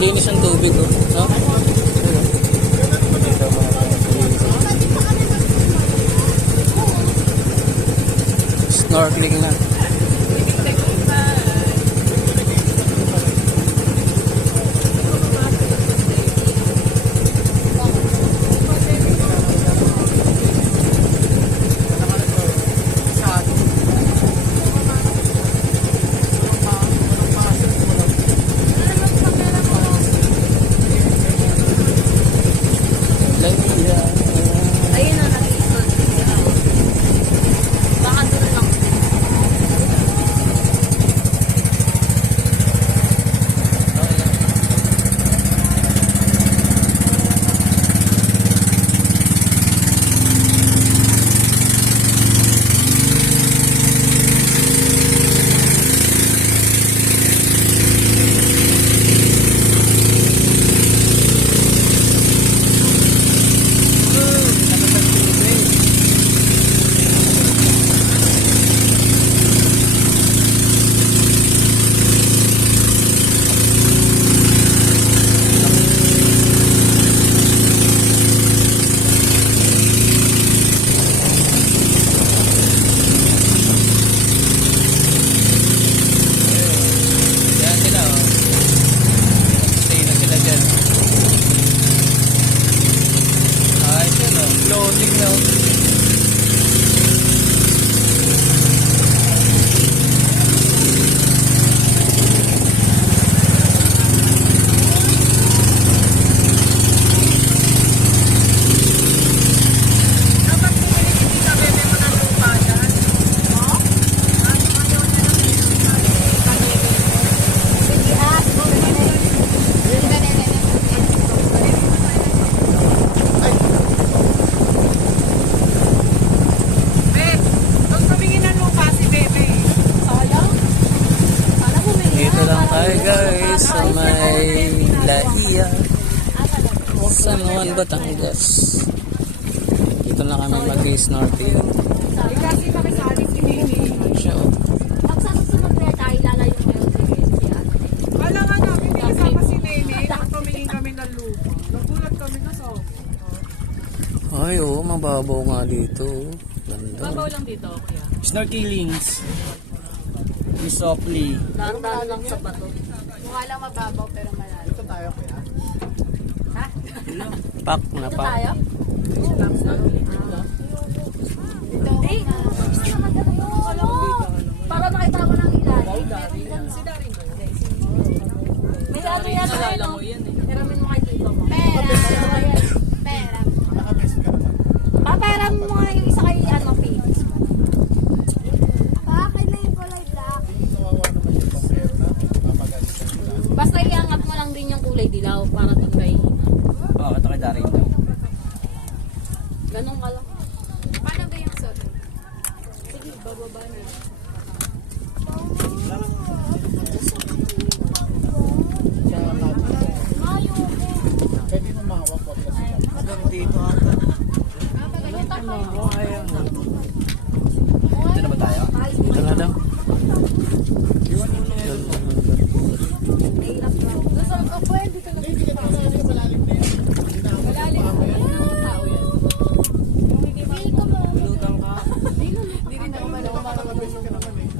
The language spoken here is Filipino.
Malinis ang tubig, oh. No? Snorkeling lang. Ayun na, nag-i-stone. Baka doon lang. Yan sila, oh. Stay na sila dyan. Ayos yun, oh. Floating na, oh. Dapat bumili din ka, bebe, mga lupa dyan. No? Ayaw niya na sige, Beb, huwag tumingin ng lupa si bebe. Sayang. Para bumili. Dito lang tayo, guys, sa may Laia, San Juan, Batangas. Dito na kami mag-snorkeling. Kasi makisali si Nini. Siya, oh. Magsasunod na tayo, lalayo mo yung Wala nga namin, hindi kasama si Nini. Nung tumingin kami ng lupa. Nagulat kami na sa Ay, oh, mababaw nga dito. Ganda. Babaw lang dito, kuya. Snorkelings. Miss Softly. Dahan-dahan lang sa bato. mukha lang mababaw pero malalim. Ito tayo, kuya. Ha? Pak na Ito pak. tayo? Ito. Eh, gusto naman ka tayo. Para makita mo ng ilalim. Si Daring ko. May ano yan, Nalala ano? mo yan.